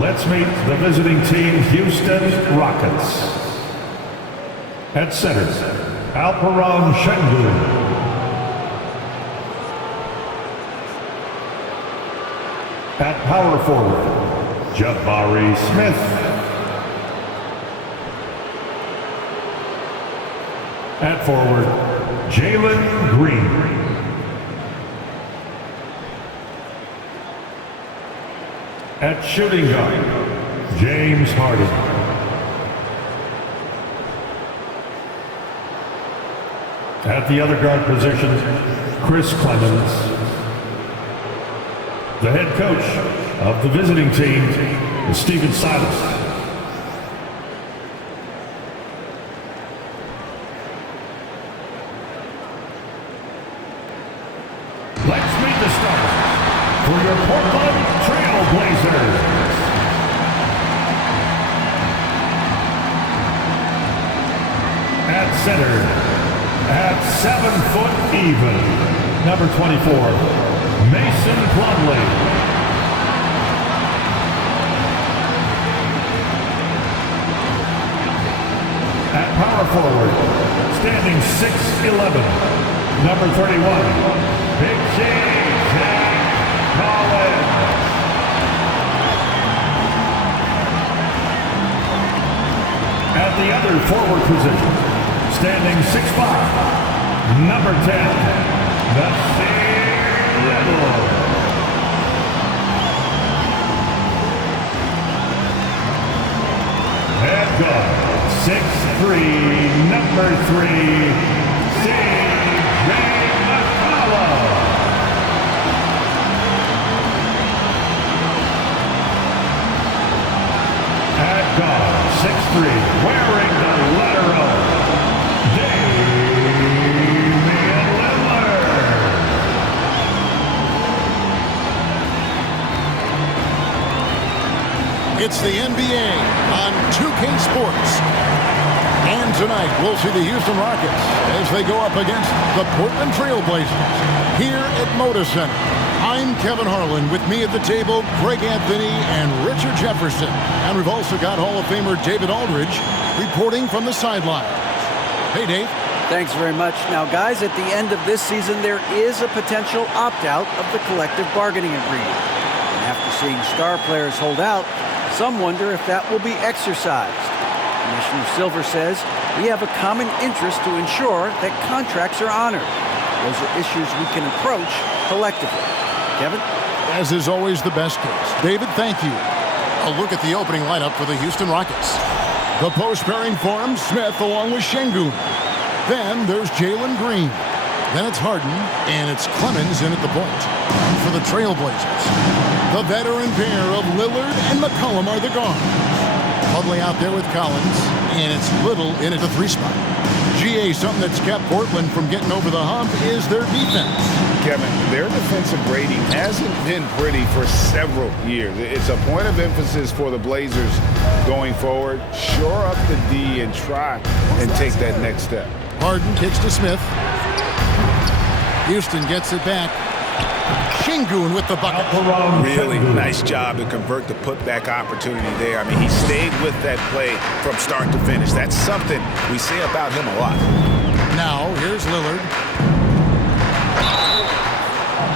Let's meet the visiting team, Houston Rockets. At center, Alperon Şengün. At power forward, Jabari Smith. At forward, Jalen Green. At shooting guard, James Harden. At the other guard position, Chris Clemens. The head coach of the visiting team is Stephen Silas. Let's meet the starters for your Portland Trail Blazers. At center, at 7 foot even, number 24, Mason Plumlee. At power forward, standing 6'11", number 31, Big J. Collins. At the other forward position, standing 6'5", number 10, the head guard, 6'3", number 3, C.J. McCollum. At guard, 6'3", wearing the letter O, Damian Lillard. It's the NBA on 2K Sports. And tonight, we'll see the Houston Rockets as they go up against the Portland Trail Blazers here at Moda Center. I'm Kevin Harlan. With me at the table, Greg Anthony and Richard Jefferson. And we've also got Hall of Famer David Aldridge reporting from the sideline. Hey, Dave. Thanks very much. Now, guys, at the end of this season, there is a potential opt-out of the collective bargaining agreement. And after seeing star players hold out, some wonder if that will be exercised. Commissioner Silver says we have a common interest to ensure that contracts are honored. Those are issues we can approach collectively. Kevin? As is always the best case. David, thank you. A look at the opening lineup for the Houston Rockets. The post pairing forms Smith along with Şengün. Then there's Jalen Green. Then it's Harden, and it's Clemens in at the point. For the Trailblazers, the veteran pair of Lillard and McCollum are the guards. Hudley out there with Collins, and it's Little in at the 3 spot. GA, something that's kept Portland from getting over the hump is their defense. Kevin, their defensive rating hasn't been pretty for several years. It's a point of emphasis for the Blazers going forward. Shore up the D and try and take that next step. Harden kicks to Smith. Houston gets it back. Şengün with the bucket. Really nice job to convert the putback opportunity there. I mean, he stayed with that play from start to finish. That's something we say about him a lot. Now, here's Lillard.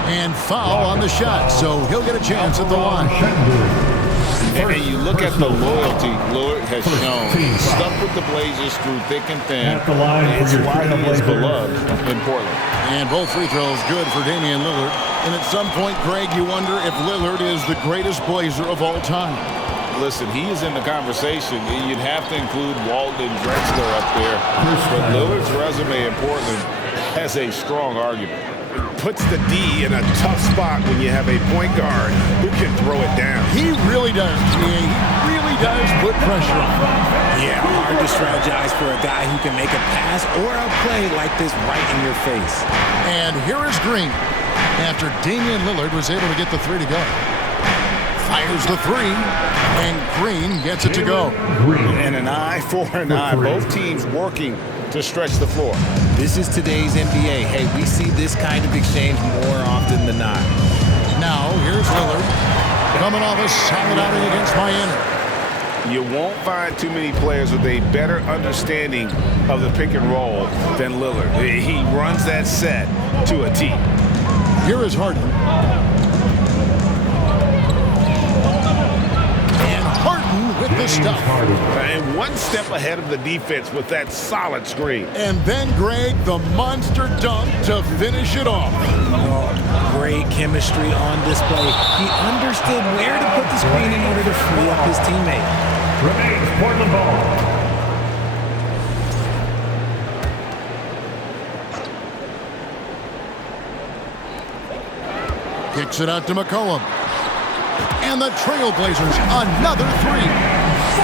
And foul on the shot, so he'll get a chance at the line. And you look at the loyalty Lillard has shown. Stuck with the Blazers through thick and thin. It's why he is beloved in Portland. And both free throws good for Damian Lillard. And at some point, Greg, you wonder if Lillard is the greatest Blazer of all time. Listen, he is in the conversation. You'd have to include Walton and Drexler up there. But Lillard's resume in Portland has a strong argument. Puts the D in a tough spot when you have a point guard who can throw it down. He really does, GA. He really does put pressure on. Yeah, hard to strategize for a guy who can make a pass or a play like this right in your face. And here is Green. After Damian Lillard was able to get the 3 to go. Fires the 3, and Green gets it to go. And an eye for an eye. Both teams working to stretch the floor. This is today's NBA. Hey, we see this kind of exchange more often than not. Now, here's Lillard. coming off a solid outing against Miami. You won't find too many players with a better understanding of the pick and roll than Lillard. He runs that set to a T. Here is Harden. And Harden with the stuff. And one step ahead of the defense with that solid screen. And then Greg, the monster dunk to finish it off. Great chemistry on display. He understood where to put the screen in order to free up his teammate. Remains Portland ball. Kicks it out to McCollum. And the Trailblazers, another three.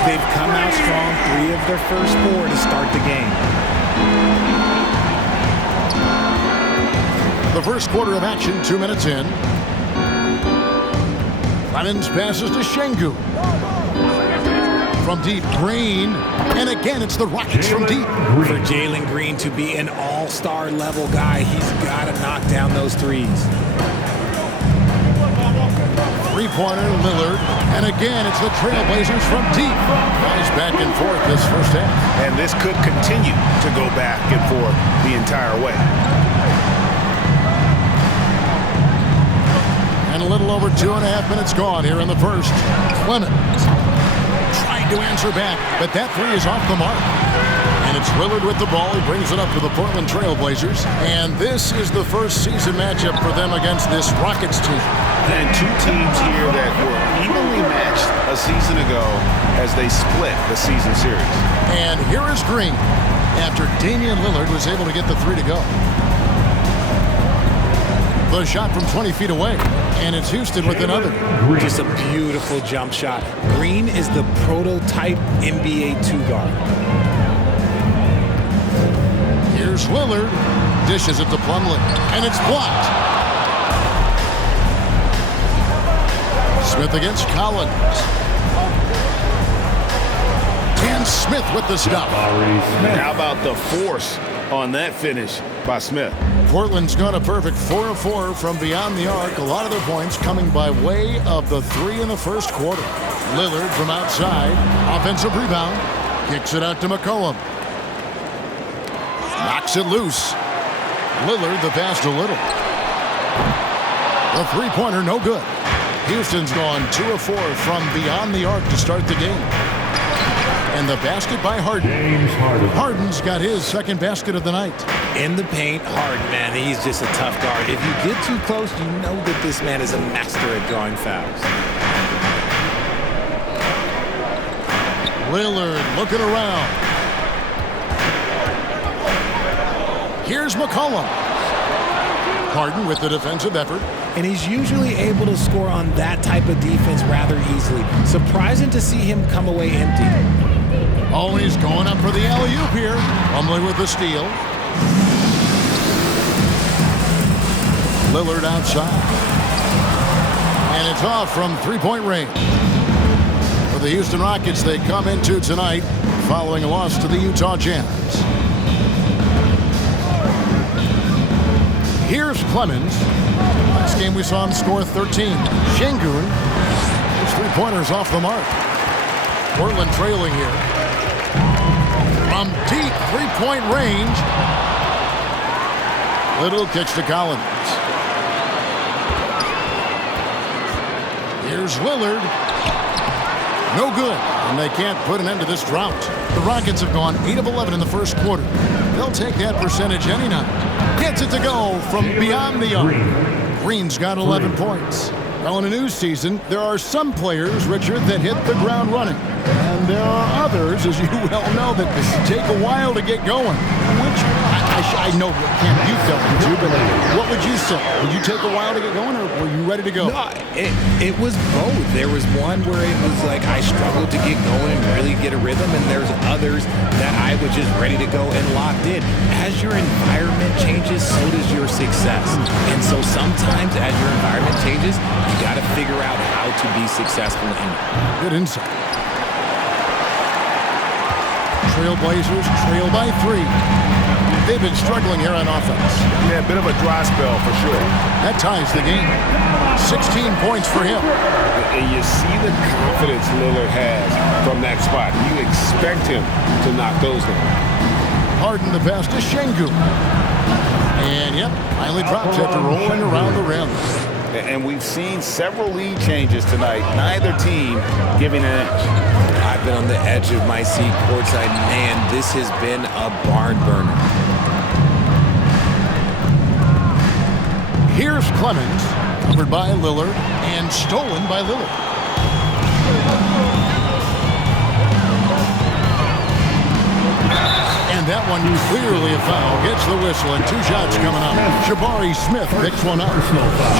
They've come out strong, 3 of their first 4 to start the game. The first quarter of action, 2 minutes in. Clemens passes to Şengün. From deep, Green. And again, it's the Rockets from deep. For Jalen Green to be an all-star level guy, he's got to knock down those threes. Three-pointer, Lillard. And again, it's the Trailblazers from deep. Nice back and forth this first half. And this could continue to go back and forth the entire way. And a little over 2.5 minutes gone here in the first. Clemens tried to answer back, but that three is off the mark. And it's Lillard with the ball. He brings it up to the Portland Trailblazers. And this is the first season matchup for them against this Rockets team. And 2 teams here that were evenly matched a season ago as they split the season series. And here is Green after Damian Lillard was able to get the three to go. The shot from 20 feet away, and it's Houston with another. Just a beautiful jump shot. Green is the prototype NBA 2 guard. Here's Lillard, dishes it to Plumlee, and it's blocked. Smith against Collins. And Smith with the stop. How about the force on that finish by Smith? Portland's got a perfect 4 of 4 from beyond the arc. A lot of their points coming by way of the 3 in the first quarter. Lillard from outside. Offensive rebound. Kicks it out to McCollum. Knocks it loose. Lillard the pass to Little. The three-pointer no good. Houston's gone 2 of 4 from beyond the arc to start the game. And the basket by Harden. Harden's got his second basket of the night. In the paint, Harden, man, he's just a tough guard. If you get too close, you know that this man is a master at drawing fouls. Lillard looking around. Here's McCollum. Harden with the defensive effort. And he's usually able to score on that type of defense rather easily. Surprising to see him come away empty. Oh, he's going up for the alley-oop here. Plumlee with the steal. Lillard outside. And it's off from three-point range. For the Houston Rockets, they come into tonight following a loss to the Utah Jazz. Here's Clemens. Last game we saw him score 13. Şengün. His three-pointer's off the mark. Portland trailing here. From deep three-point range. Little kicks to Collins. Here's Lillard. No good. And they can't put an end to this drought. The Rockets have gone 8 of 11 in the first quarter. They'll take that percentage any night. Gets it to go from beyond the arc. Green's got 11 points. Well, in a new season, there are some players, Richard, that hit the ground running. And there are others, as you well know, that take a while to get going. Which, I know can't you tell me too, but what would you say? Did you take a while to get going, or were you ready to go? No, it was both. There was one where it was like I struggled to get going and really get a rhythm, and there's others that I was just ready to go and locked in. As your environment changes, so does your success. And so sometimes as your environment changes, you got to figure out how to be successful in it. Good insight. Trailblazers trail by 3. They've been struggling here on offense. Yeah, a bit of a dry spell for sure. That ties the game. 16 points for him. And you see the confidence Lillard has from that spot. You expect him to knock those down. Harden the pass to Şengün. And, yep, finally drops after rolling around the rim. And we've seen several lead changes tonight. Neither team giving an inch. I've been on the edge of my seat courtside. Man, this has been a barn burner. Here's Clemens, covered by Lillard, and stolen by Lillard. And that one clearly a foul. Gets the whistle, and 2 shots coming up. Jabari Smith picks one up.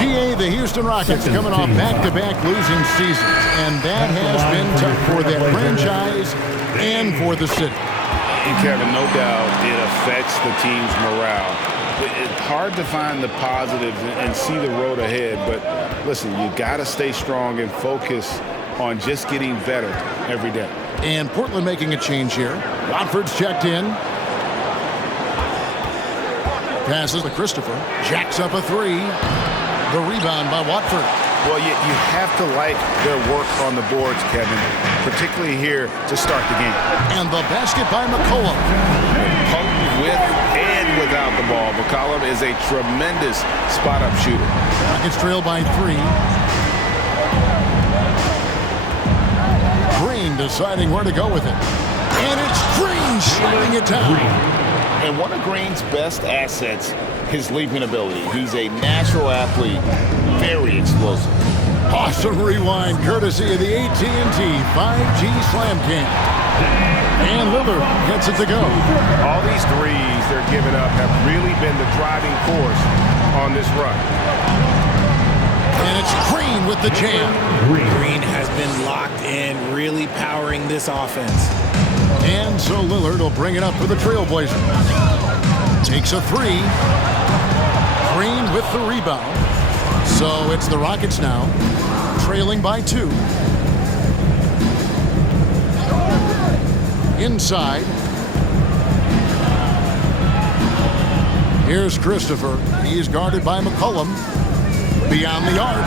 GA, the Houston Rockets, coming off back-to-back losing seasons. And that has been tough for that franchise and for the city. And Kevin, no doubt it affects the team's morale. It's hard to find the positives and see the road ahead, but listen, you got to stay strong and focus on just getting better every day. And Portland making a change here. Watford's checked in. Passes to Christopher. Jacks up a 3. The rebound by Watford. Well, you have to like their work on the boards, Kevin, particularly here to start the game. And the basket by McCollum. Potent with and without the ball. McCollum is a tremendous spot-up shooter. Rockets trail by 3. Green deciding where to go with it. And it's Green slamming it down. And one of Green's best assets, his leaping ability. He's a natural athlete, very explosive. Awesome rewind courtesy of the AT&T 5G Slam Cam. And Lillard gets it to go. All these threes they're giving up have really been the driving force on this run. And it's Green with the jam. Green has been locked in, really powering this offense. And so Lillard will bring it up for the Trailblazers. Takes a 3. Green with the rebound. So it's the Rockets now, trailing by 2. Inside. Here's Christopher. He's guarded by McCollum. Beyond the arc.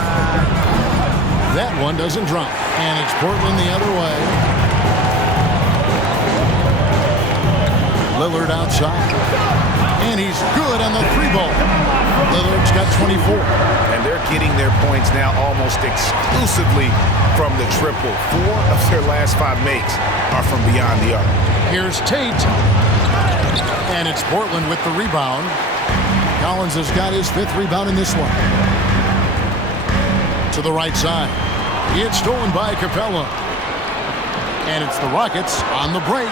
That one doesn't drop. And it's Portland the other way. Lillard outside. And he's good on the 3-ball. Lillard's got 24. And they're getting their points now almost exclusively from the triple. 4 of their last 5 makes are from beyond the arc. Here's Tate. And it's Portland with the rebound. Collins has got his 5th rebound in this one. To the right side. It's stolen by Capella. And it's the Rockets on the break.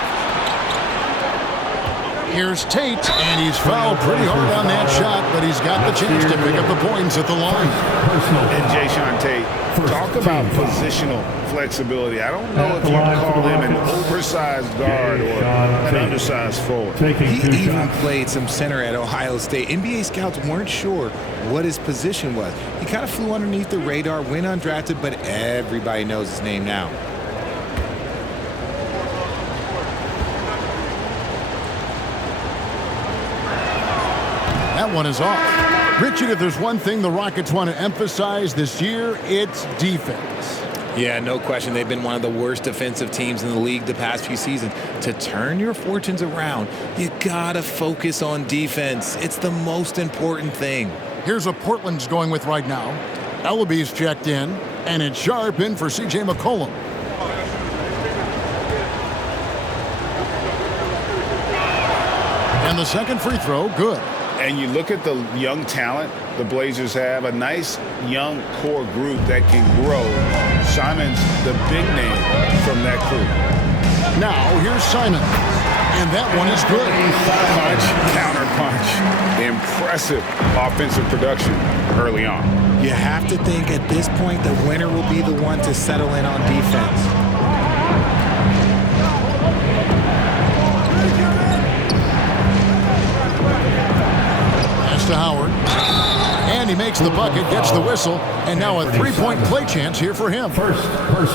Here's Tate, and he's fouled pretty hard on that shot, but he's got the chance to pick up the points at the line. And Jason Tate, talk about positional flexibility. I don't know if you call him an oversized guard or an undersized forward. He even played some center at Ohio State. NBA scouts weren't sure what his position was. He kind of flew underneath the radar, went undrafted, but everybody knows his name now. That one is off. Richard, if there's one thing the Rockets want to emphasize this year, it's defense. Yeah, no question. They've been one of the worst defensive teams in the league the past few seasons. To turn your fortunes around, you gotta focus on defense. It's the most important thing. Here's what Portland's going with right now. Ellaby's checked in, and it's Sharp in for C.J. McCollum. And the second free throw, good. And you look at the young talent the Blazers have, a nice young core group that can grow. Simon's the big name from that crew. Now, here's Simon. And that one is good. Punch, counter punch. Impressive offensive production early on. You have to think at this point the winner will be the one to settle in on defense. To Howard, and he makes the bucket, gets the whistle, and now a three-point play chance here for him.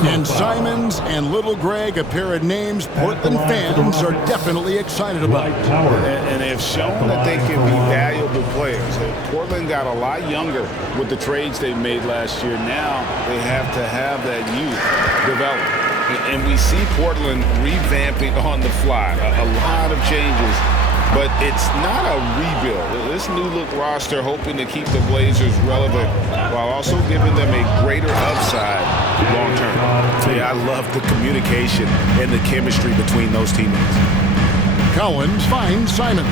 And Simons and Little Greg, a pair of names Portland fans are definitely excited about. And they've shown that they can be valuable players. Portland got a lot younger with the trades they made last year. Now they have to have that youth develop. And we see Portland revamping on the fly. A lot of changes. But it's not a rebuild. This new look roster hoping to keep the Blazers relevant while also giving them a greater upside long term. Yeah, I love the communication and the chemistry between those teammates. Collins finds Simons.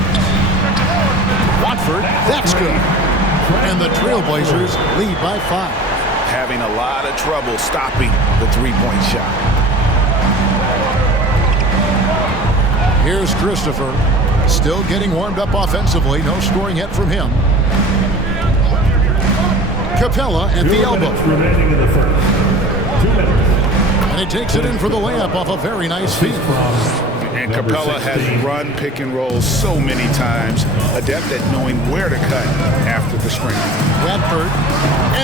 Watford, that's good. And the Trailblazers lead by 5. Having a lot of trouble stopping the three-point shot. Here's Christopher. Still getting warmed up offensively. No scoring yet from him. Capella at the elbow. Remaining in the first. 2 minutes. And he takes it in for the layup off a very nice feed. And Capella has run pick and roll so many times, adept at knowing where to cut after the screen. Radford.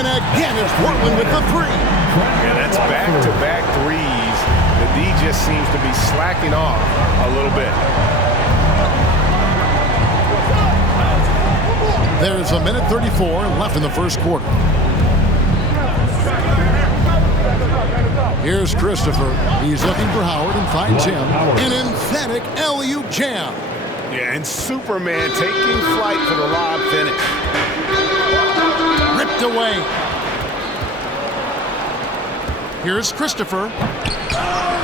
And again it's Portland with the 3. And that's back-to-back threes. The D just seems to be slacking off a little bit. There's a minute 34 left in the first quarter. Here's Christopher. He's looking for Howard and finds him. An emphatic alley-oop jam. Yeah, and Superman taking flight for the lob finish. Ripped away. Here's Christopher.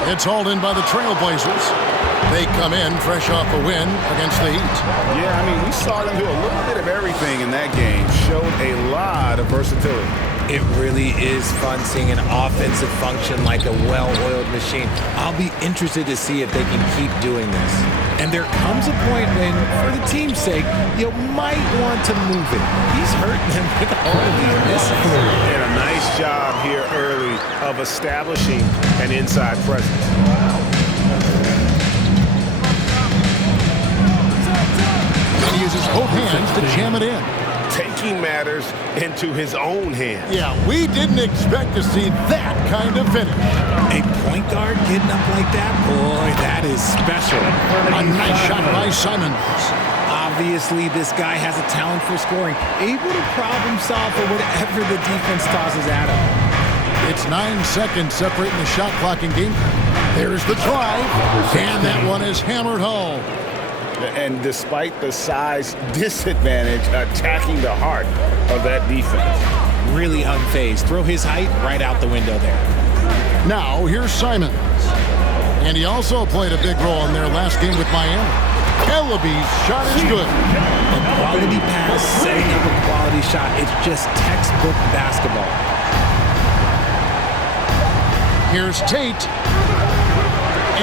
It's hauled in by the Trailblazers. They come in fresh off a win against the Heat. Yeah, I mean, we saw them do a little bit of everything in that game. Showed a lot of versatility. It really is fun seeing an offensive function like a well-oiled machine. I'll be interested to see if they can keep doing this. And there comes a point when, for the team's sake, you might want to move it. He's hurting them with all of these misses. And a nice job here early of establishing an inside presence. He uses both hands to jam it in. Taking matters into his own hands. Yeah, we didn't expect to see that kind of finish. A point guard getting up like that? Boy, that is special. A nice shot by Simons. Obviously, this guy has a talent for scoring, able to problem solve for whatever the defense tosses at him. It's 9 seconds separating the shot clock and game. There's the drive, and that one is hammered home. And despite the size disadvantage, attacking the heart of that defense. Really unfazed. Throw his height right out the window there. Now, here's Simons. And he also played a big role in their last game with Miami. Ellaby's shot is good. A quality pass, setting up a quality shot. It's just textbook basketball. Here's Tate.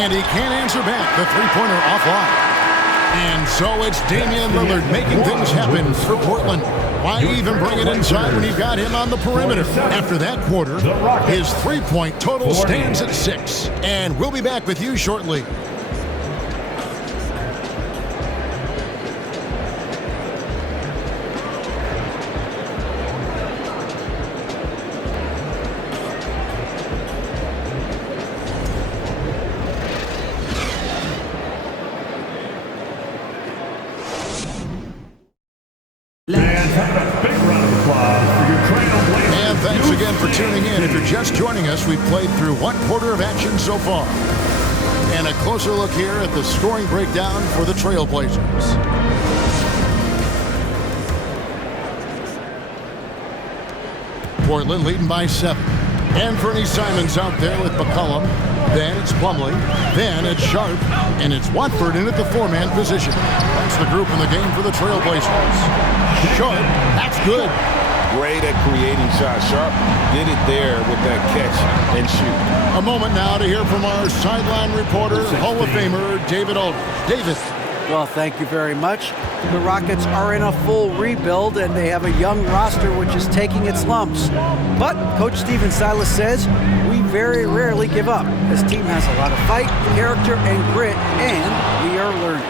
And he can't answer back. The three-pointer offline. And so it's Damian Lillard making things happen for Portland. Why even bring it inside when you've got him on the perimeter? After that quarter, his three-point total stands at 6. And we'll be back with you shortly. And thanks again for tuning in. If you're just joining us, we've played through one quarter of action so far. And a closer look here at the scoring breakdown for the Trailblazers. Portland leading by 7. Anthony Simons out there with McCollum. Then it's Plumlee. Then it's Sharp. And it's Watford in at the 4-man position. That's the group in the game for the Trailblazers. Sharp, that's good. Great at creating shots. Sharp did it there with that catch and shoot. A moment now to hear from our sideline reporter, Hall of Famer David Aldridge. David. Well, thank you very much. The Rockets are in a full rebuild, and they have a young roster which is taking its lumps. But Coach Stephen Silas says we very rarely give up. This team has a lot of fight, character, and grit, and we are learning.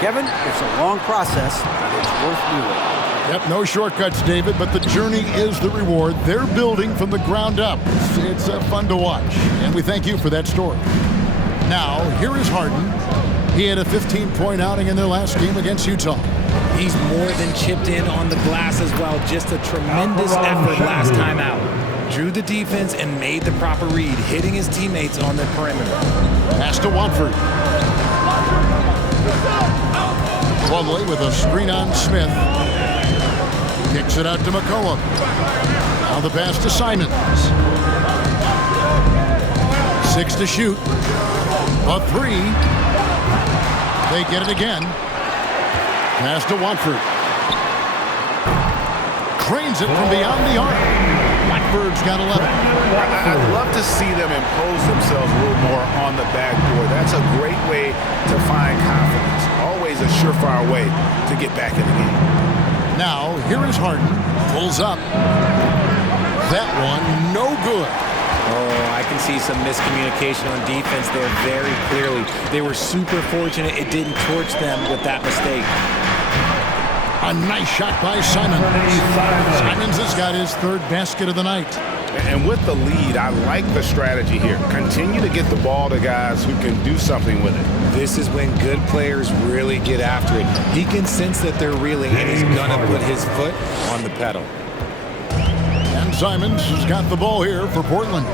Kevin, it's a long process, but it's worth doing. Yep, no shortcuts, David, but the journey is the reward. They're building from the ground up. It's fun to watch, and we thank you for that story. Now, here is Harden. He had a 15-point outing in their last game against Utah. He's more than chipped in on the glass as well. Just a tremendous effort last time out. Drew the defense and made the proper read, hitting his teammates on the perimeter. Pass to Watford. Plumlee with a screen on Smith. Kicks it out to McCollum. Now the pass to Simons. 6 to shoot. A 3. They get it again. Pass to Watford. Cranes it from beyond the arc. Watford's got 11. I'd love to see them impose themselves a little more on the backboard. That's a great way to find confidence. Always a surefire way to get back in the game. Now, here is Harden. Pulls up. That one, no good. Oh, I can see some miscommunication on defense there very clearly. They were super fortunate it didn't torch them with that mistake. A nice shot by Simons. Simons has got his 3rd basket of the night. And with the lead, I like the strategy here. Continue to get the ball to guys who can do something with it. This is when good players really get after it. He can sense that they're reeling, and he's going to put his foot on the pedal. And Simons has got the ball here for Portland.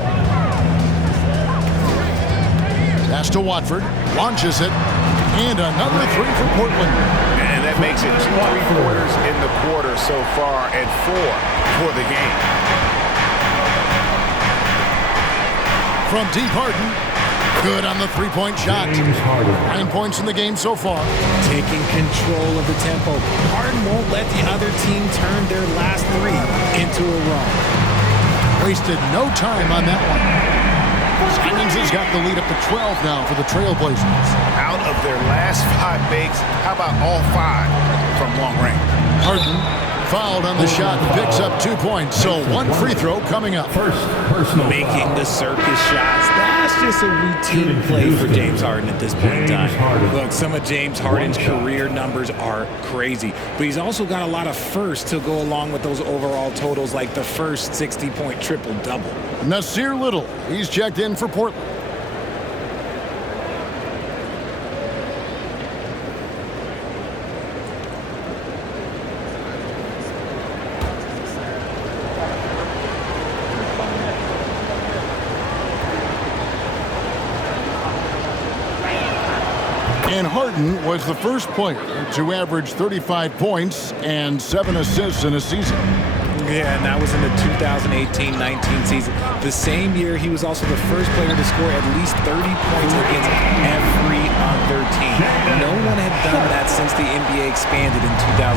Pass to Watford. Launches it. And another 3 for Portland. And that makes it 2 3-quarters in the quarter so far and 4 for the game. From deep, Harden. Good on the 3-point shot. 9 points in the game so far. Taking control of the tempo. Harden won't let the other team turn their last 3 into a run. Wasted no time on that one. Simons has got the lead up to 12 now for the Trailblazers. Out of their last 5 makes, how about all 5 from long range? Harden fouled on the shot and picks up 2 points. So 1 free throw coming up. Making the circus shots. That's just a routine play for James Harden at this point in time. Look, some of James Harden's career numbers are crazy, but he's also got a lot of firsts to go along with those overall totals, like the first 60-point triple-double. Nasir Little, he's checked in for Portland. And Harden was the first player to average 35 points and 7 assists in a season. Yeah, and that was in the 2018-19 season. The same year, he was also the first player to score at least 30 points against every other team. No one had done that since the NBA expanded in 2004.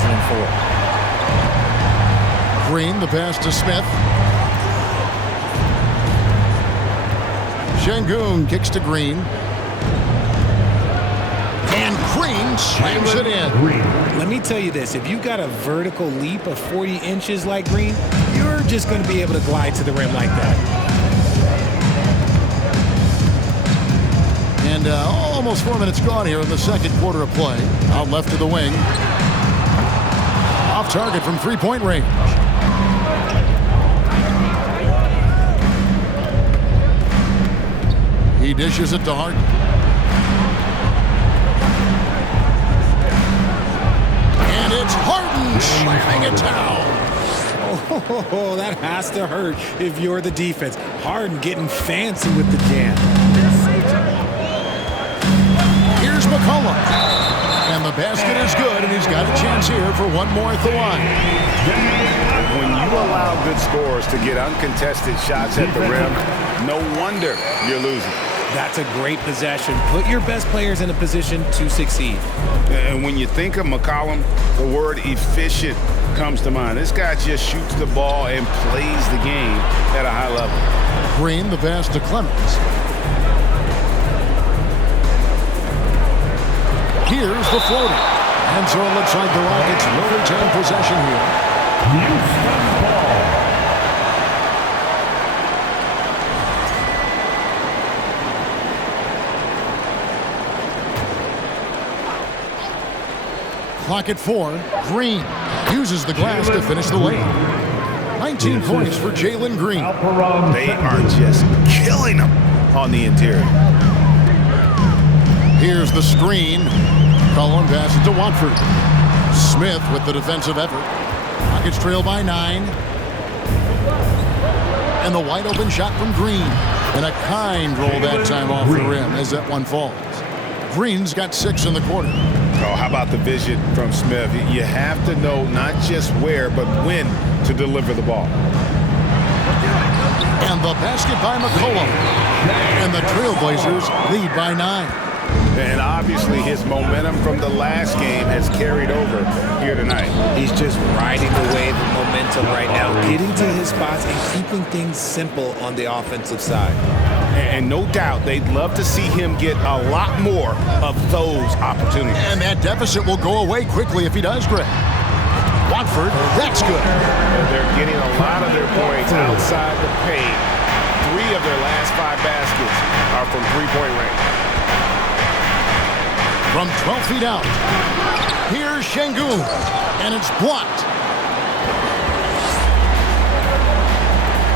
Green, the pass to Smith. Şengün kicks to Green. And Green slams it in. Let me tell you this. If you got a vertical leap of 40 inches like Green, you're just going to be able to glide to the rim like that. And almost 4 minutes gone here in the second quarter of play. Out left to the wing. Off target from 3-point range. He dishes it to Harden. And it's Harden slamming it down. Oh, that has to hurt if you're the defense. Harden getting fancy with the jam. Here's McCollum. And the basket is good, and he's got a chance here for one more at the line. When you allow good scorers to get uncontested shots at the rim, no wonder you're losing. That's a great possession. Put your best players in a position to succeed. And when you think of McCollum, the word efficient comes to mind. This guy just shoots the ball and plays the game at a high level. Green, the pass to Clemens. Here's the floater. And so it looks like the Rockets will retain possession here. Houston ball. Clock at 4. Green Uses the glass to finish the lane. 19 points for Jalen Green. They are just killing them on the interior. Here's the screen. Cullen passes to Watford. Smith with the defensive effort. Rockets trail by 9. And the wide open shot from Green. And a kind roll that time off the rim as that one falls. Green's got 6 in the quarter. Oh, how about the vision from Smith? You have to know not just where, but when to deliver the ball. And the basket by McCollum. And the Trailblazers lead by 9. And obviously his momentum from the last game has carried over here tonight. He's just riding the wave of momentum right now, getting to his spots and keeping things simple on the offensive side. And no doubt they'd love to see him get a lot more of those opportunities. And that deficit will go away quickly if he does, Greg. Watford, that's good. They're getting a lot of their points outside the paint. 3 of their last 5 baskets are from three-point range. From 12 feet out, here's Şengün, and it's blocked.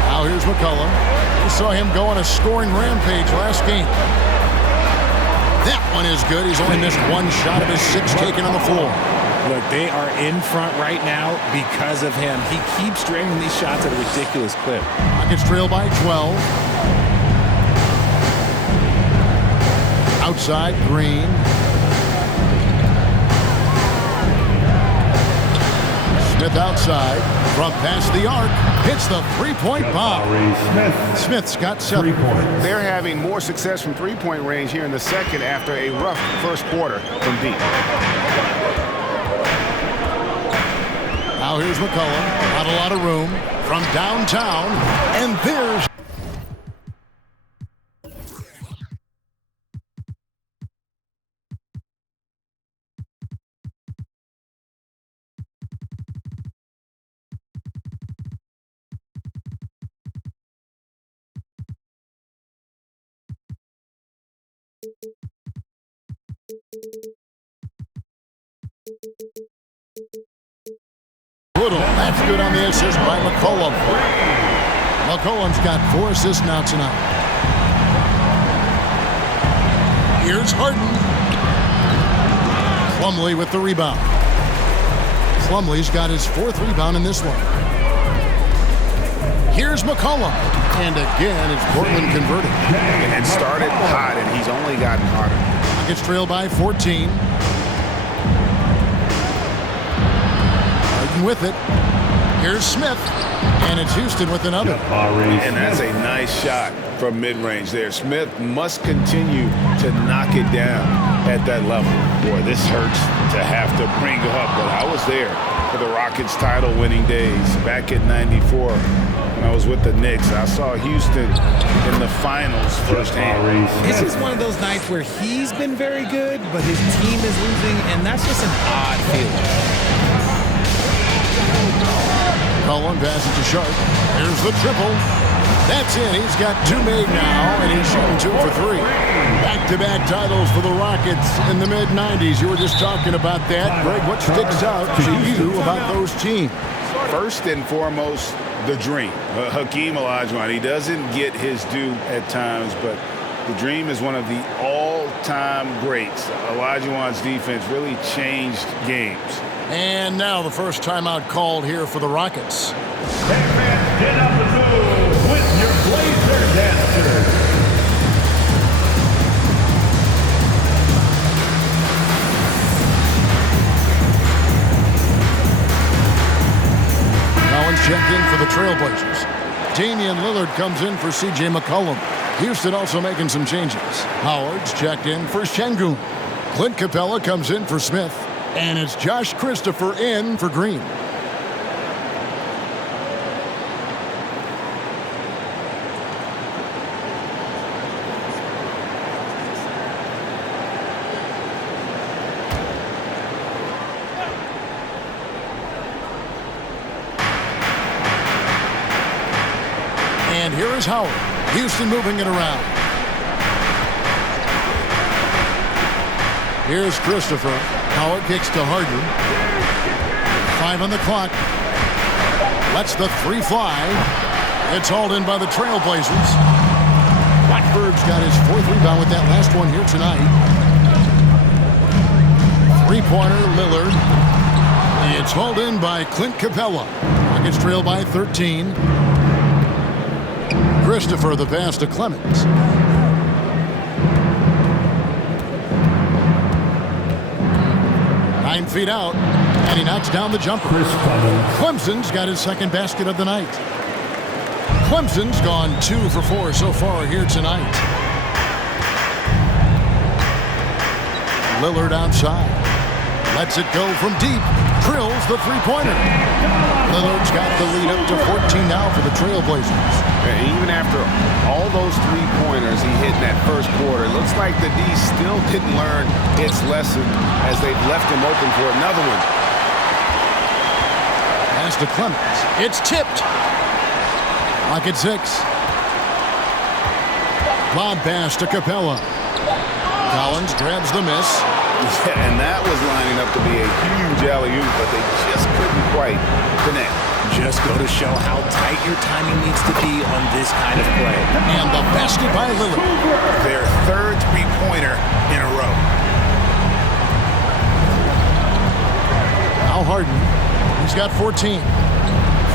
Now here's McCollum. We saw him go on a scoring rampage last game. That one is good. He's only missed 1 shot of his 6 taken on the floor. Look, they are in front right now because of him. He keeps draining these shots at a ridiculous clip. Rockets trail by 12. Outside, Green. Smith outside, from past the arc, hits the three-point bomb. Smith's got 7 points. They're having more success from three-point range here in the second after a rough first quarter from deep. Now here's McCollum, not a lot of room, from downtown, and there's... Little, that's good on the assist by McCollum. McCollum's got 4 assists now tonight. Here's Harden. Plumlee with the rebound. Plumlee's got his 4th rebound in this one. Here's McCollum. And again, it's Portland converted. And started hot, and he's only gotten harder. Rockets trail by 14. With it. Here's Smith, and it's Houston with another. And that's a nice shot from mid-range there. Smith must continue to knock it down at that level. Boy, this hurts to have to bring up, but I was there for the Rockets title-winning days back in '94 when I was with the Knicks. I saw Houston in the finals firsthand. This is one of those nights where he's been very good, but his team is losing, and that's just an odd feeling. Cullen passes to Sharp. Here's the triple. That's it. He's got 2 made now, and he's shooting 2 for 3. Back-to-back titles for the Rockets in the mid-'90s. You were just talking about that. Greg, what sticks out to you about those teams? First and foremost, the dream. Hakeem Olajuwon, he doesn't get his due at times, but the dream is one of the all-time greats. Olajuwon's defense really changed games. And now the first timeout called here for the Rockets. Hey fans, get up and move with your Blazer dancers. Collins checked in for the Trailblazers. Damian Lillard comes in for C.J. McCollum. Houston also making some changes. Howard's checked in for Şengün. Clint Capella comes in for Smith. And it's Josh Christopher in for Green. And here is Howard. Houston moving it around. Here's Christopher. Howard kicks to Harden. 5 on the clock. Lets the 3 fly. It's hauled in by the Trailblazers. Blackbird's got his 4th rebound with that last one here tonight. 3-pointer, Lillard. It's hauled in by Clint Capella. Rockets trail by 13. Christopher the pass to Clemens. Nine feet out, and he knocks down the jumper. Clemson's got his 2nd basket of the night. Clemson's gone 2 for 4 so far here tonight. Lillard outside. Lets it go from deep. Drills the 3-pointer. Lillard's got the lead up to 14 now for the Trailblazers. Even after all those 3-pointers he hit in that first quarter, it looks like the D still didn't learn its lesson as they've left him open for another one. Pass to Clemens. It's tipped. Lock at 6. Lob pass to Capella. Collins grabs the miss. Yeah, and that was lining up to be a huge alley-oop, but they just couldn't quite connect. Just go to show how tight your timing needs to be on this kind of play. And the basket by Lillard. Their 3rd 3-pointer in a row. Now Harden. He's got 14.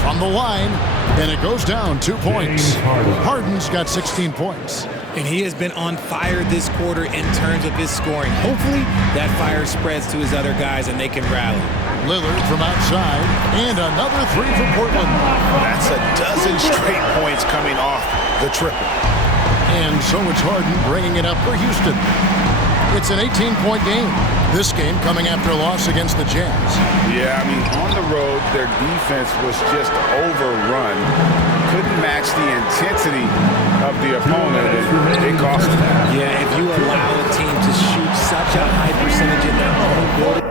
From the line, and it goes down 2 points. Harden's got 16 points. And he has been on fire this quarter in terms of his scoring. Hopefully, that fire spreads to his other guys and they can rally. Lillard from outside, and another 3 for Portland. That's a dozen straight points coming off the triple. And so it's Harden bringing it up for Houston. It's an 18-point game. This game coming after a loss against the Jazz. Yeah, I mean, on the road, their defense was just overrun. Couldn't match the intensity of the opponent. It cost them. Yeah, if you allow a team to shoot such a high percentage in their own building.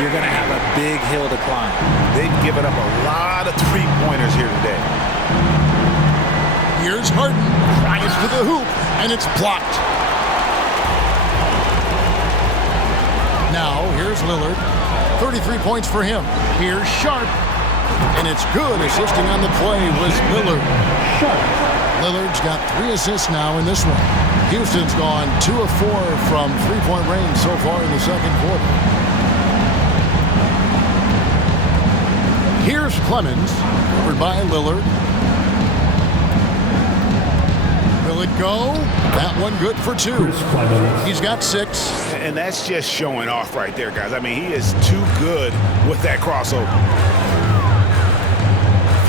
You're going to have a big hill to climb. They've given up a lot of 3-pointers here today. Here's Harden, tries to the hoop, and it's blocked. Now, here's Lillard. 33 points for him. Here's Sharp, and it's good. Assisting on the play was Lillard. Lillard's got 3 assists now in this one. Houston's gone 2 of 4 from 3-point range so far in the 2nd quarter. Here's Clemens, covered by Lillard. Will it go? That one good for 2. He's got 6. And that's just showing off right there, guys. I mean, he is too good with that crossover.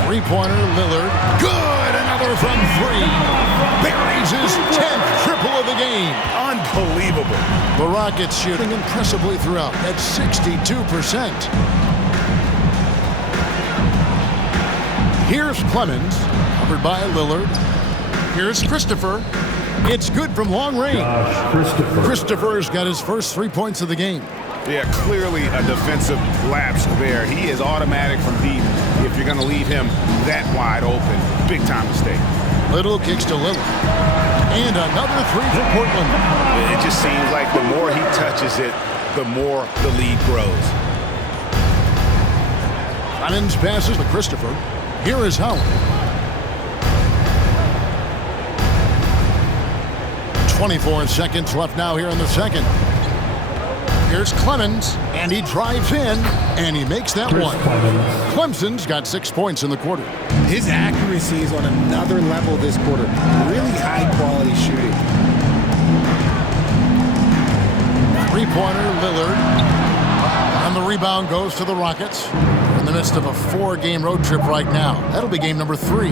3-pointer, Lillard. Good! Another from 3. Buries his 10th triple of the game. Unbelievable. The Rockets shooting impressively throughout at 62%. Here's Clemens, covered by Lillard. Here's Christopher. It's good from long range. Christopher's got his first 3 points of the game. Yeah, clearly a defensive lapse there. He is automatic from deep if you're going to leave him that wide open. Big time mistake. Little kicks to Lillard. And another 3 for Portland. It just seems like the more he touches it, the more the lead grows. Clemens passes to Christopher. Here is Howard. 24 seconds left now here in the 2nd. Here's Clemens, and he drives in, and he makes that one. Clemson's got 6 points in the quarter. His accuracy is on another level this quarter. Really high-quality shooting. 3-pointer, Lillard. And the rebound goes to the Rockets. In the midst of a 4-game road trip right now. That'll be game number 3.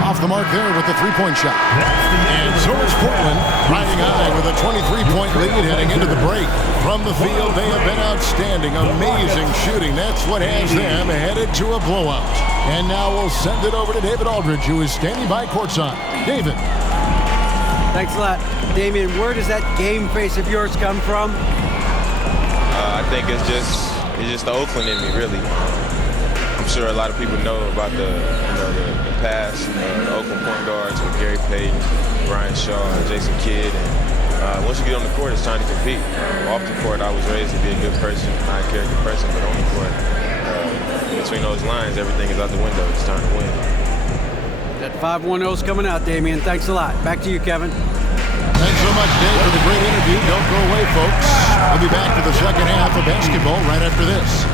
Off the mark there with the 3-point shot. And so is Portland, riding high with a 23-point lead heading into the break. From the field, they have been outstanding. Amazing shooting. That's what has them headed to a blowout. And now we'll send it over to David Aldridge, who is standing by courtside. David. Thanks a lot. Damian, where does that game face of yours come from? I think it's just it's just the Oakland in me, really. I'm sure a lot of people know about the past, the Oakland point guards with Gary Payton, Brian Shaw, Jason Kidd, and once you get on the court, it's time to compete. Off the court, I was raised to be a good person, high-character person, but on the court, between those lines, everything is out the window. It's time to win. That 5-1-0 is coming out, Damian. Thanks a lot. Back to you, Kevin. Thanks so much, Dave, for the great interview. Don't go away, folks. We'll be back to the second half of basketball right after this.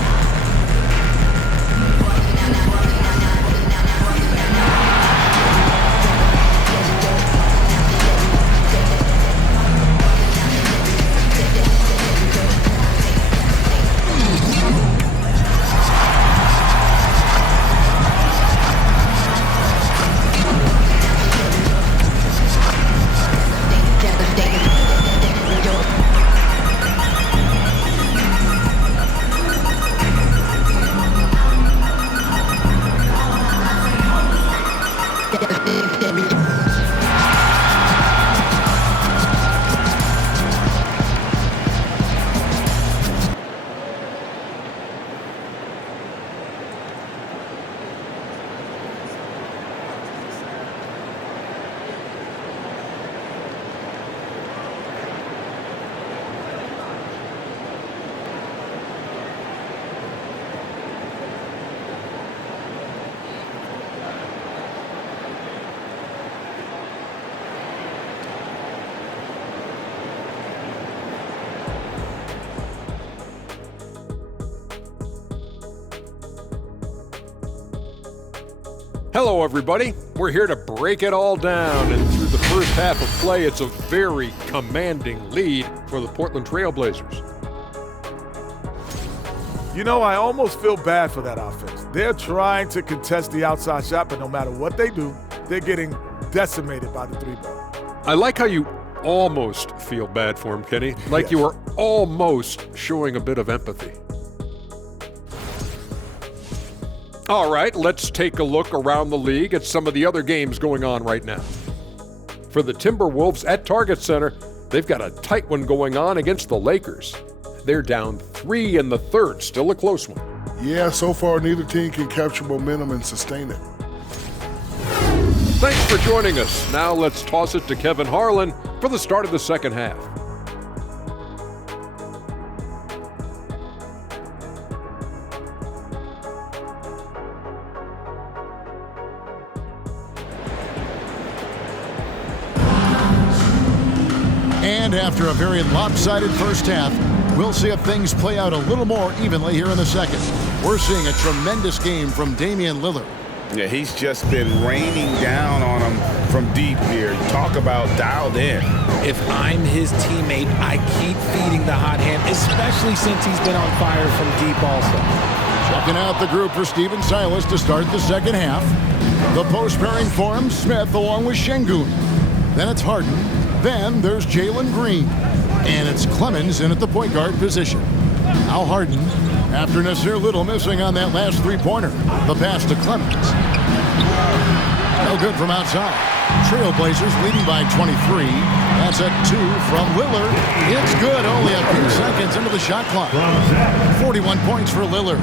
Hello, everybody. We're here to break it all down, and through the first half of play, it's a very commanding lead for the Portland Trail Blazers. You know, I almost feel bad for that offense. They're trying to contest the outside shot, but no matter what they do, they're getting decimated by the three-ball. I like how you almost feel bad for him, Kenny. Like Yes. you were almost showing a bit of empathy. All right, let's take a look around the league at some of the other games going on right now. For the Timberwolves at Target Center, they've got a tight one going on against the Lakers. They're down 3 in the third, still a close one. Yeah, so far neither team can capture momentum and sustain it. Thanks for joining us. Now let's toss it to Kevin Harlan for the start of the second half. And after a very lopsided first half, we'll see if things play out a little more evenly here in the second. We're seeing a tremendous game from Damian Lillard. Yeah, he's just been raining down on him from deep here. Talk about dialed in. If I'm his teammate, I keep feeding the hot hand, especially since he's been on fire from deep also. Checking out the group for Steven Silas to start the second half. The post pairing forms Smith along with Şengün. Then it's Harden. Then there's Jalen Green. And it's Clemens in at the point guard position. Now Harden, after Nasir Little missing on that last three-pointer. The pass to Clemens. No good from outside. Trailblazers leading by 23. That's a 2 from Lillard. It's good, only a few seconds into the shot clock. 41 points for Lillard.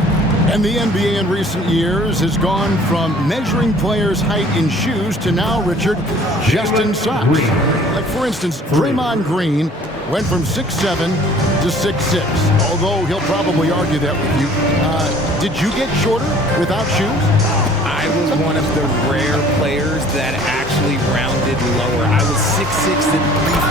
And the NBA in recent years has gone from measuring players' height in shoes to now, Richard, just in socks. Like, for instance, Draymond Green went from 6'7" to 6'6", although he'll probably argue that with you. Did you get shorter without shoes? I was one of the rare players that actually rounded lower. I was 6'6" and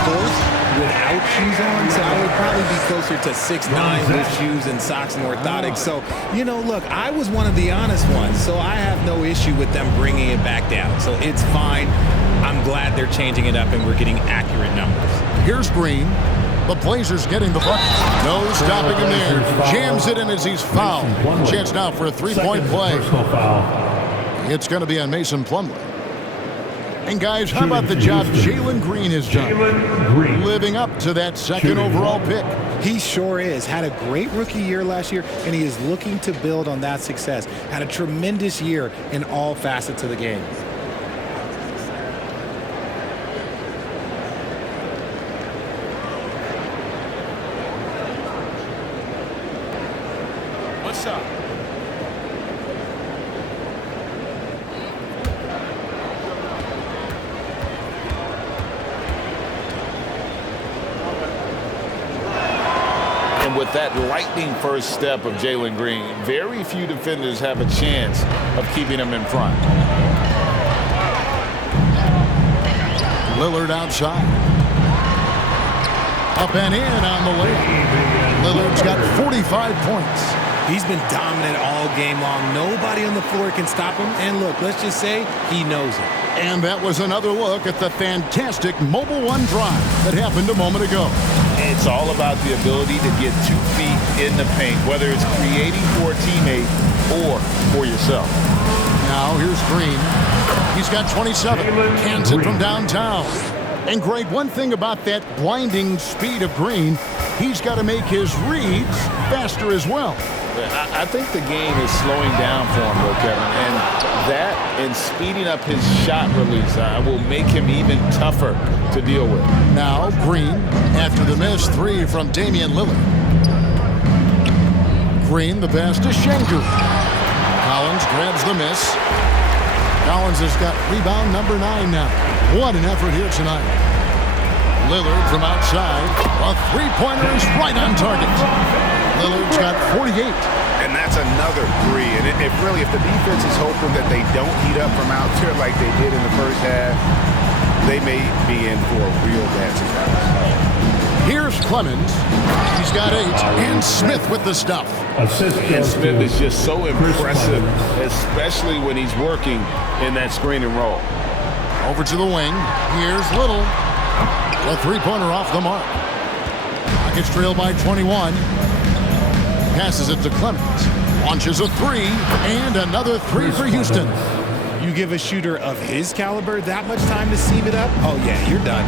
3/4 without shoes on, so I would probably be closer to 6'9" with shoes and socks and orthotics. So, you know, look, I was one of the honest ones, so I have no issue with them bringing it back down. So it's fine. I'm glad they're changing it up and we're getting accurate numbers. Here's Green. The Blazers getting the bucket. No stopping him there. Jams it in as he's fouled. Chance now for a three-point play. It's going to be on Mason Plumlee. And guys, how about the job Jalen Green has done? Living up to that second overall pick. He sure is. Had a great rookie year last year, and he is looking to build on that success. Had a tremendous year in all facets of the game. shot. And with that lightning first step of Jalen Green, very few defenders have a chance of keeping him in front. Lillard outside. Up and in on the layup. Lillard's got 45 points. He's been dominant all game long. Nobody on the floor can stop him. And look, let's just say he knows it. And that was another look at the fantastic Mobile One drive that happened a moment ago. It's all about the ability to get 2 feet in the paint, whether it's creating for a teammate or for yourself. Now here's Green. He's got 27. Cans it from downtown. And Greg, one thing about that blinding speed of Green, he's got to make his reads faster as well. I think the game is slowing down for him, though, Kevin. And that and speeding up his shot release will make him even tougher to deal with. Now Green, after the missed 3 from Damian Lillard. Green, the pass to Şengün. Collins grabs the miss. Collins has got rebound number 9 now. What an effort here tonight. Lillard from outside. A three-pointer is right on target. Lillard's got 48. And that's another 3. And if the defense is hoping that they don't heat up from out there like they did in the first half, they may be in for a real bad surprise. Here's Clemens. He's got 8. And Smith with the stuff. And Smith is just so impressive, especially when he's working in that screen and roll. Over to the wing. Here's Little. A three-pointer off the mark. Rockets trail by 21. Passes it to Clemens. Launches a 3. And another 3 for Houston. You give a shooter of his caliber that much time to seam it up? Oh, yeah, you're done.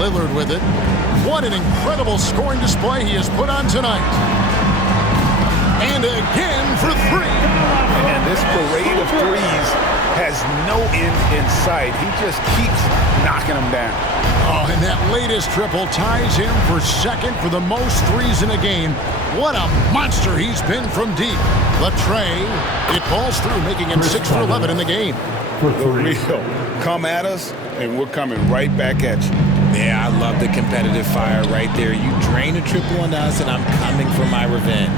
Lillard with it. What an incredible scoring display he has put on tonight. And again for 3. And this parade of threes has no end in sight. He just keeps knocking them down. Oh, and that latest triple ties him for second for the most threes in a game. What a monster he's been from deep. The tray, it falls through, making him 6 for 11 in the game. The real. Come at us, and we're coming right back at you. Yeah, I love the competitive fire right there. You drain a triple on us, and I'm coming for my revenge.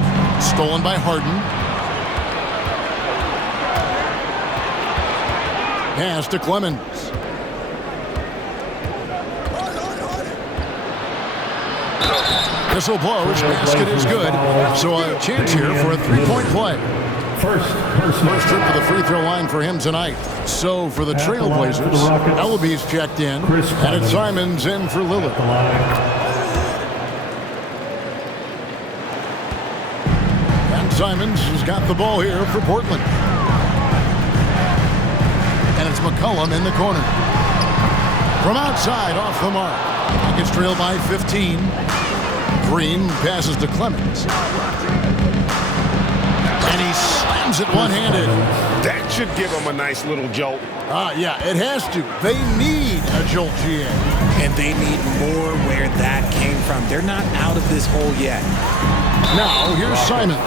Stolen by Harden. Pass to Clemens. Whistle blows. Basket is good. So a chance here for a three-point play. First trip to the free throw line for him tonight. So for the Trailblazers, Ellaby's checked in, and it's Simons in for Lillard. And Simons has got the ball here for Portland. And it's McCollum in the corner. From outside, off the mark. Rockets trail by 15. Green passes to Clemens. And he slams it one-handed. That should give him a nice little jolt. Yeah, it has to. They need a jolt, GA. And they need more where that came from. They're not out of this hole yet. Now, here's Simons.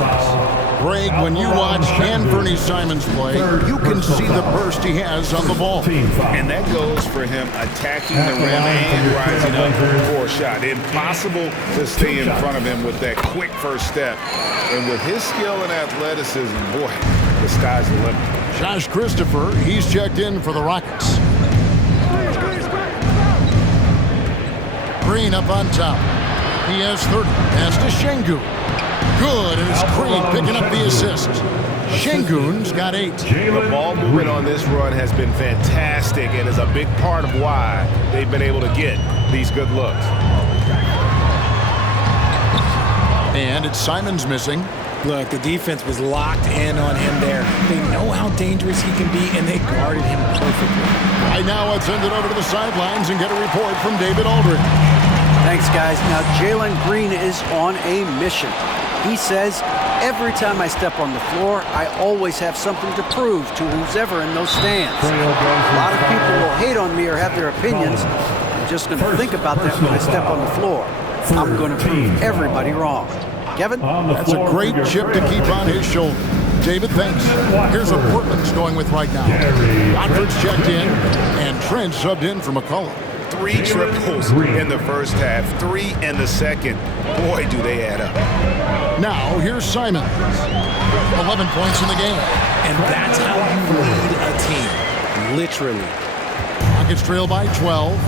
Greg, when you watch Anthony Simons play, you can see the burst he has on the ball. And that goes for him attacking the rim and rising up for a shot. Impossible to stay in front of him with that quick first step. And with his skill and athleticism, boy, the sky's the limit. Josh Christopher, he's checked in for the Rockets. Green up on top. He has 30. Pass to Şengün. Good, and it's Green picking up the assist. Şengün's got 8. The ball movement on this run has been fantastic and is a big part of why they've been able to get these good looks. And it's Simons missing. Look, the defense was locked in on him there. They know how dangerous he can be, and they guarded him perfectly. Right now, let's send it over to the sidelines and get a report from David Aldridge. Thanks, guys. Now, Jalen Green is on a mission. He says, every time I step on the floor, I always have something to prove to who's ever in those stands. A lot of people will hate on me or have their opinions. I'm just going to think about that when I step on the floor. I'm going to prove everybody wrong. Kevin? That's a great chip to keep on his shoulder. David, thanks. Here's what Portland's going with right now. Watford's checked in, and Trent subbed in for McCollum. 3 triples in the first half, 3 in the second. Boy, do they add up. Now, here's Simons. 11 points in the game. And that's how you lead a team, literally. Rockets trail by 12.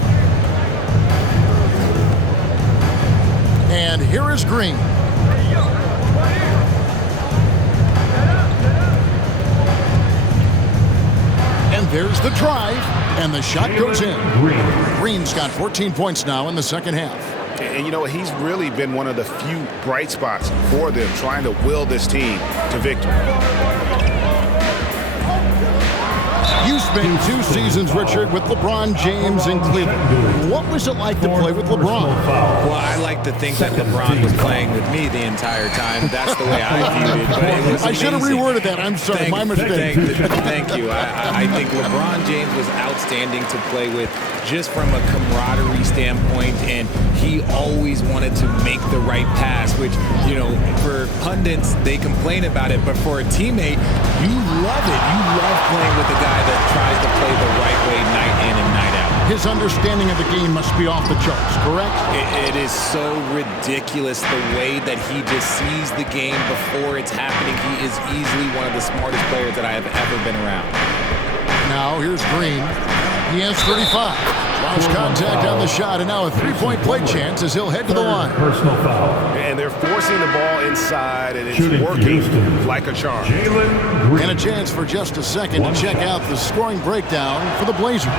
And here is Green. And there's the drive, and the shot goes in. Green's got 14 points now in the second half. And you know, he's really been one of the few bright spots for them, trying to will this team to victory. You spent 2 seasons, Richard, with LeBron James in Cleveland. What was it like to play with LeBron? Well, I like to think that LeBron was playing with me the entire time. That's the way I viewed it. But it was I should have amazing. reworded that. I'm sorry, my mistake. Thank you. I think LeBron James was outstanding to play with just from a camaraderie standpoint, and he always wanted to make the right pass, which, you know, for pundits, they complain about it, but for a teammate, you love it. You love playing with a guy that tries to play the right way night in and night out. His understanding of the game must be off the charts, correct? It is so ridiculous the way that he just sees the game before it's happening. He is easily one of the smartest players that I have ever been around. Now here's Green. He has 35. Lost contact on the shot, and now a 3-point play chance as he'll head to the line. Personal foul. And they're forcing the ball inside, and it's Shooting working Houston. like a charm. Jalen Green. And a chance for just a second to check out the scoring breakdown for the Blazers.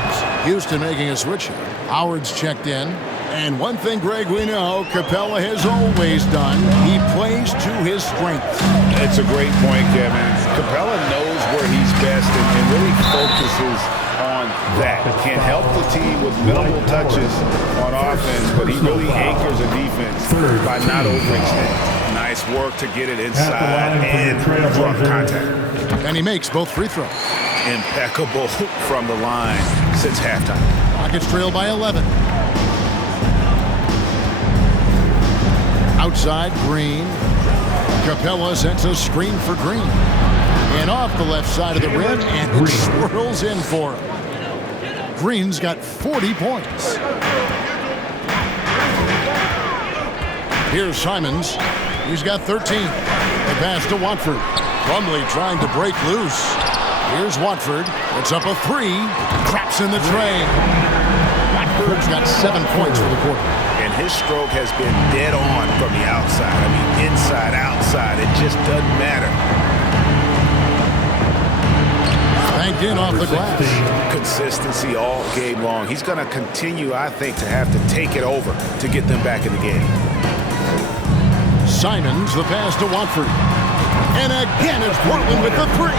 Houston making a switch here. Howard's checked in. And one thing, Greg, we know Capella has always done. He plays to his strengths. It's a great point, Kevin. Capella knows where he's best and really focuses on that. Can help the team with minimal touches on offense, but he really anchors a defense by not overextending. Nice work to get it inside and draw contact. And he makes both free throws. Impeccable from the line since halftime. Rockets trail by 11. Outside, Green. Capella sets a screen for Green. And off the left side of the rim, and it swirls in for him. Green's got 40 points. Here's Simons. He's got 13. The pass to Watford. Plumlee trying to break loose. Here's Watford. It's up a 3. Traps in the tray. Watford's got 7 points for the quarter. And his stroke has been dead on from the outside. I mean, inside, outside, it just doesn't matter. Banked in off the glass. Consistency all game long. He's going to continue, I think, to have to take it over to get them back in the game. Simons, the pass to Watford. And again, it's Portland with the 3.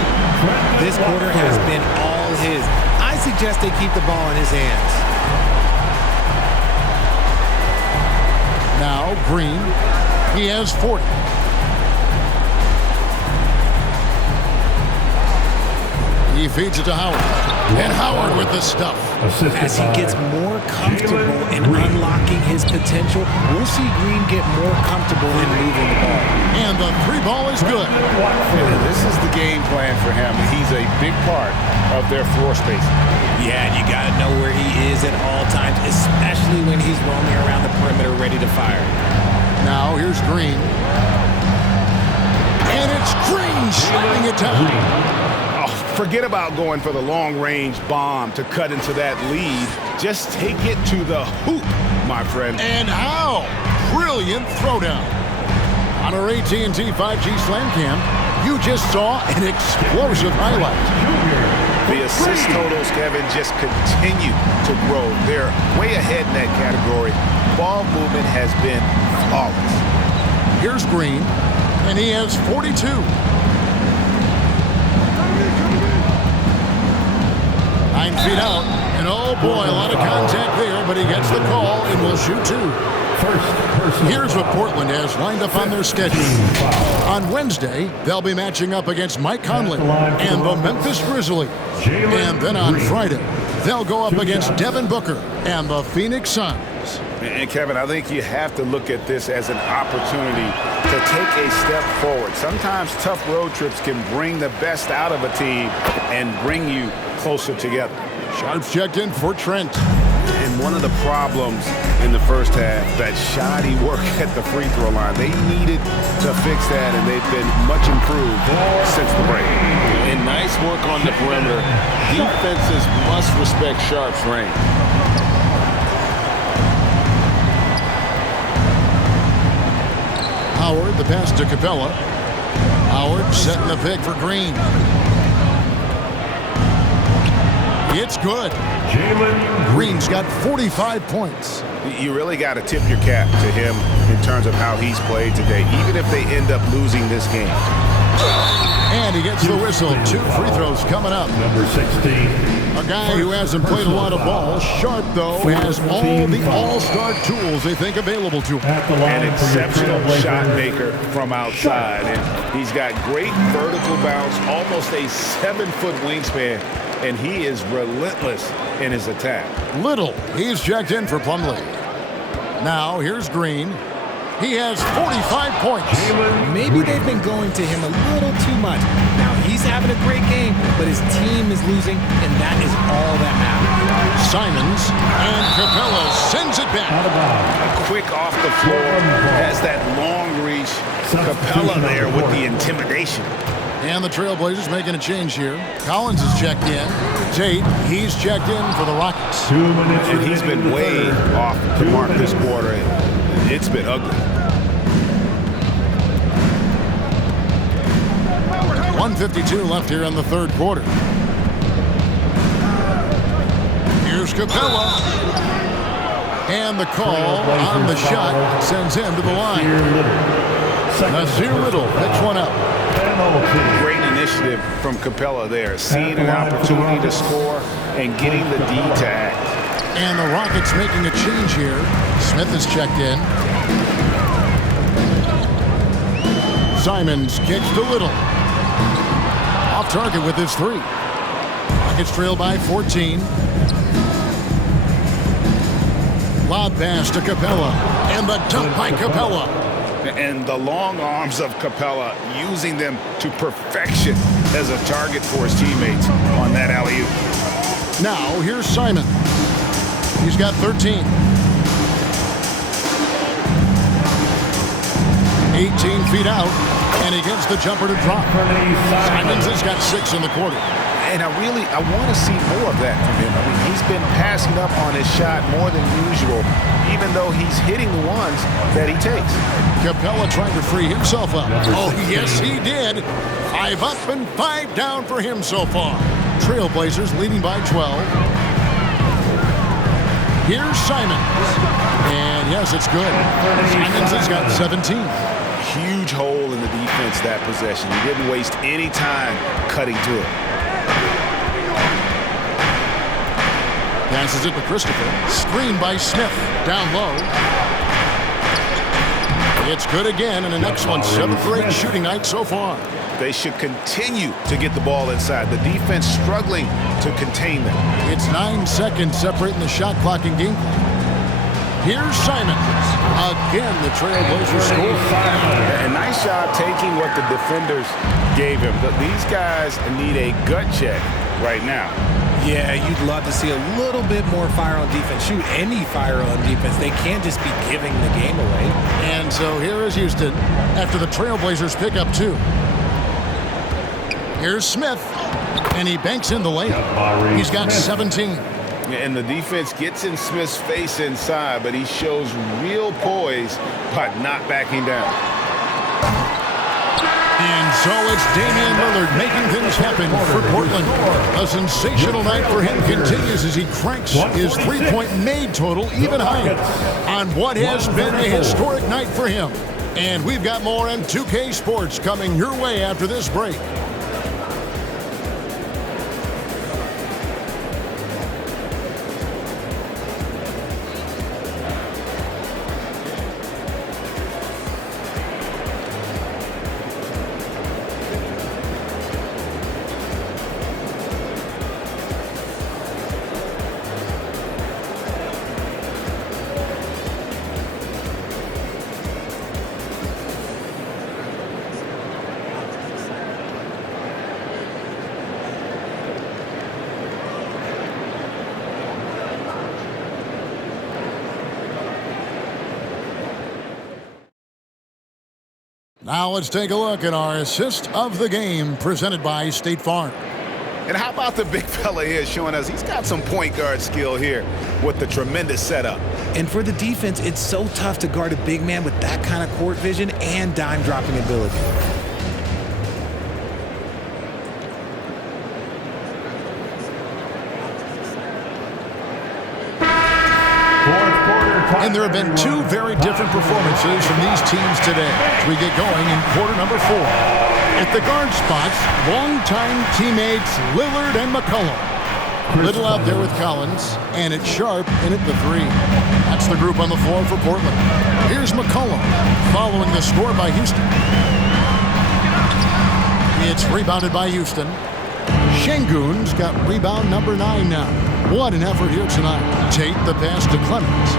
This quarter has been all his. I suggest they keep the ball in his hands. Now, Green. He has 40. He feeds it to Howard. And Howard with the stuff. As he gets more comfortable in unlocking his potential, we'll see Green get more comfortable in moving the ball. And the 3 ball is good. And this is the game plan for him. He's a big part of their floor space. Yeah, and you got to know where he is at all times, especially when he's roaming around the perimeter ready to fire. Now, here's Green. And it's Green shutting it down. Forget about going for the long-range bomb to cut into that lead. Just take it to the hoop, my friend. And how? Brilliant throwdown. On our AT&T 5G Slam Cam, you just saw an explosive highlight. The assist totals, Kevin, just continue to grow. They're way ahead in that category. Ball movement has been flawless. Here's Green, and he has 42. 9 feet out, and oh boy, a lot of contact there, but he gets the call and will shoot 2. Here's what Portland has lined up on their schedule. On Wednesday, they'll be matching up against Mike Conley and the Memphis Grizzlies. And then on Friday, they'll go up against Devin Booker and the Phoenix Suns. And Kevin, I think you have to look at this as an opportunity to take a step forward. Sometimes tough road trips can bring the best out of a team and bring you closer together. Sharps checked in for Trent. And one of the problems in the first half, that shoddy work at the free throw line. They needed to fix that, and they've been much improved since the break. And nice work on the perimeter. Defenses must respect Sharp's range. Howard, the pass to Capella. Howard setting the pick for Green. It's good. Jalen Green's got 45 points. You really got to tip your cap to him in terms of how he's played today, even if they end up losing this game. And he gets the whistle. 2 free throws coming up. number 16. A guy who hasn't played a lot of ball. Sharp, though, has all the all-star tools they think available to him. At the line An for your exceptional Trailblazers, shot maker from outside. And he's got great vertical bounce, almost a 7-foot wingspan, and he is relentless in his attack. Little, he's checked in for Plumlee. Now, here's Green. He has 45 points. Maybe they've been going to him a little too much. Now, he's having a great game, but his team is losing, and that is all that matters. Simons and Capella sends it back. Quick off the floor, has that long reach. Capella there with the intimidation. And the Trailblazers making a change here. Collins is checked in. Tate, he's checked in for the Rockets. 2 minutes. And he's been way off the mark this quarter, and it's been ugly. 1:52 left here in the third quarter. Here's Capella. And the call on the shot sends him to the line. Nasir Little picks one up. Great initiative from Capella there, seeing an opportunity to score and getting the D tag. And the Rockets making a change here. Smith is checked in. Simons kicks to Little. Off target with his 3. Rockets trail by 14. Lob pass to Capella. And the dunk by Capella. And the long arms of Capella, using them to perfection as a target for his teammates on that alley-oop. Now, here's Simon. He's got 13. 18 feet out, and he gets the jumper to drop. Simons has got 6 in the quarter. And I want to see more of that from him. I mean, he's been passing up on his shot more than usual, even though he's hitting the ones that he takes. Capella trying to free himself up. Oh, yes, he did. 5 up and 5 down for him so far. Trailblazers leading by 12. Here's Simons. And yes, it's good. Simons has got 17. Huge hole in the defense that possession. He didn't waste any time cutting through it. Passes it to Christopher. Screen by Smith. Down low. It's good again, and an excellent 7th grade shooting night so far. They should continue to get the ball inside. The defense struggling to contain them. It's 9 seconds separating the shot clock and game clock. Here's Simons. Again, the Trailblazers score. A nice job taking what the defenders gave him. But these guys need a gut check right now. Yeah, you'd love to see a little bit more fire on defense. Shoot, any fire on defense. They can't just be giving the game away. And so here is Houston after the Trailblazers pick up 2. Here's Smith, and he banks in the layup. He's got 17. And the defense gets in Smith's face inside, but he shows real poise by not backing down. And so it's Damian Lillard making things happen for Portland. A sensational night for him continues as he cranks his 3-point made total even higher on what has been a historic night for him. And we've got more M2K Sports coming your way after this break. Now let's take a look at our assist of the game presented by State Farm. And how about the big fella here showing us he's got some point guard skill here with the tremendous setup. And for the defense, it's so tough to guard a big man with that kind of court vision and dime dropping ability. And there have been two very different performances from these teams today as we get going in quarter number 4. At the guard spots, longtime teammates Lillard and McCollum. Little out there with Collins, and it's Sharp in at the 3. That's the group on the floor for Portland. Here's McCollum following the score by Houston. It's rebounded by Houston. Şengün's got rebound number 9 now. What an effort here tonight. Tate the pass to Clemens.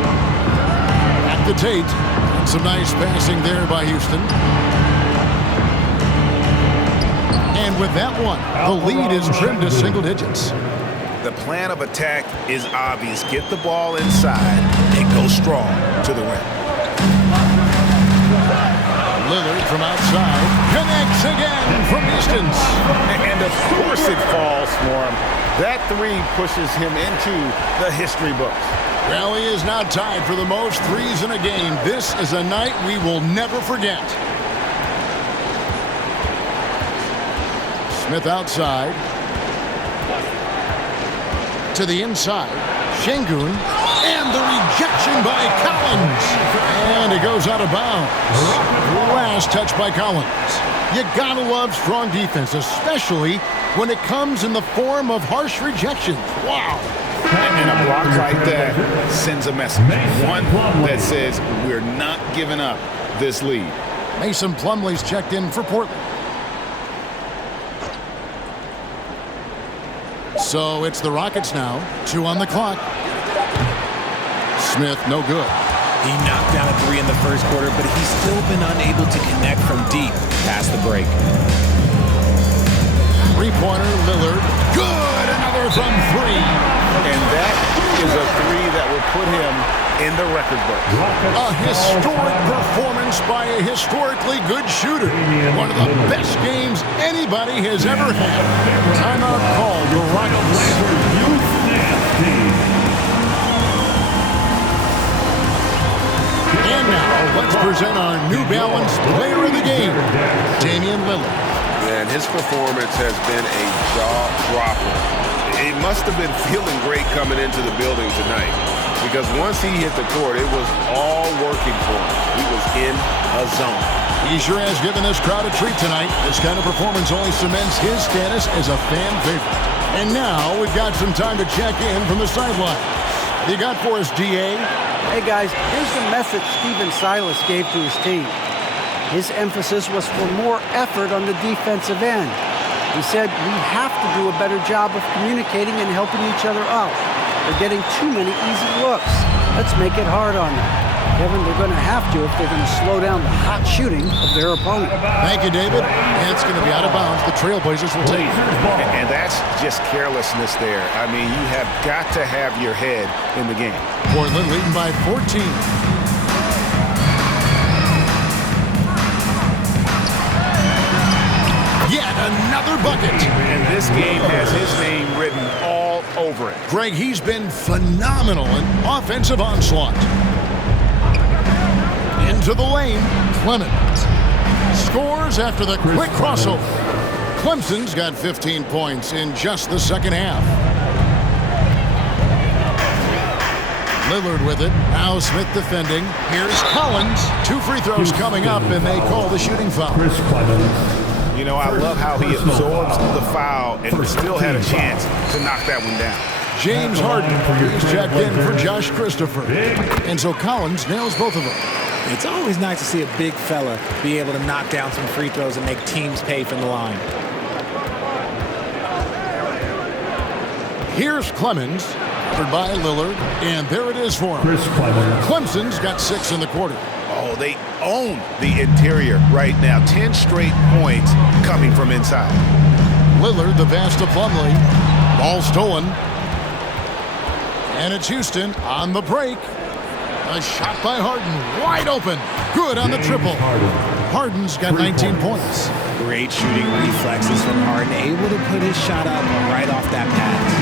Back to Tate. And some nice passing there by Houston. And with that one, the lead is trimmed to single digits. The plan of attack is obvious. Get the ball inside and go strong to the rim. Lillard from outside connects again from distance. And of course it falls for him. That 3 pushes him into the history books. Well, he is now tied for the most threes in a game. This is a night we will never forget. Smith outside. To the inside. Şengün. And the rejection by Collins. And it goes out of bounds. Last touch by Collins. You gotta love strong defense, especially when it comes in the form of harsh rejections. Wow. And a block like that sends a message. One that says we're not giving up this lead. Mason Plumlee's checked in for Portland. So it's the Rockets now. 2 on the clock. Smith, no good. He knocked down a 3 in the first quarter, but he's still been unable to connect from deep past the break. Three-pointer, Lillard. Good! Another from 3. And that is a 3 that will put him in the record book. A historic performance by a historically good shooter. One of the best games anybody has ever had. Timeout called the Rockets. And now, let's present our New Balance player of the game, Damian Lillard. And his performance has been a jaw-dropper. He must have been feeling great coming into the building tonight, because once he hit the court, it was all working for him. He was in a zone. He sure has given this crowd a treat tonight. This kind of performance only cements his status as a fan favorite. And now we've got some time to check in from the sideline. What do you got for us, DA? Hey guys, here's the message Stephen Silas gave to his team. His emphasis was for more effort on the defensive end. He said we have to do a better job of communicating and helping each other out. They're getting too many easy looks. Let's make it hard on them. Kevin, they're going to have to if they're going to slow down the hot shooting of their opponent. Thank you, David. And it's going to be out of bounds. The Trailblazers will take it. And that's just carelessness there. I mean, you have got to have your head in the game. Portland leading by 14. Yet another bucket. And this game has his name written all over it. Greg, he's been phenomenal in offensive onslaught. Into the lane, Clemens scores after the quick crossover. Clemson's got 15 points in just the second half. Lillard with it. Now Smith defending. Here's Collins. 2 free throws coming up, and they call the shooting foul. You know, I love how he absorbs the foul and still had a chance to knock that one down. James Harden is checked in for Josh Christopher. And so Collins nails both of them. It's always nice to see a big fella be able to knock down some free throws and make teams pay from the line. Here's Clemens, covered by Lillard, and there it is for him. Clemson's got 6 in the quarter. Oh, they own the interior right now. 10 straight points coming from inside. Lillard, the pass to Plumlee. Ball stolen. And it's Houston on the break. A shot by Harden, wide open. Good on the triple. Harden's got 19 points. Great shooting reflexes from Harden, able to put his shot up right off that pass.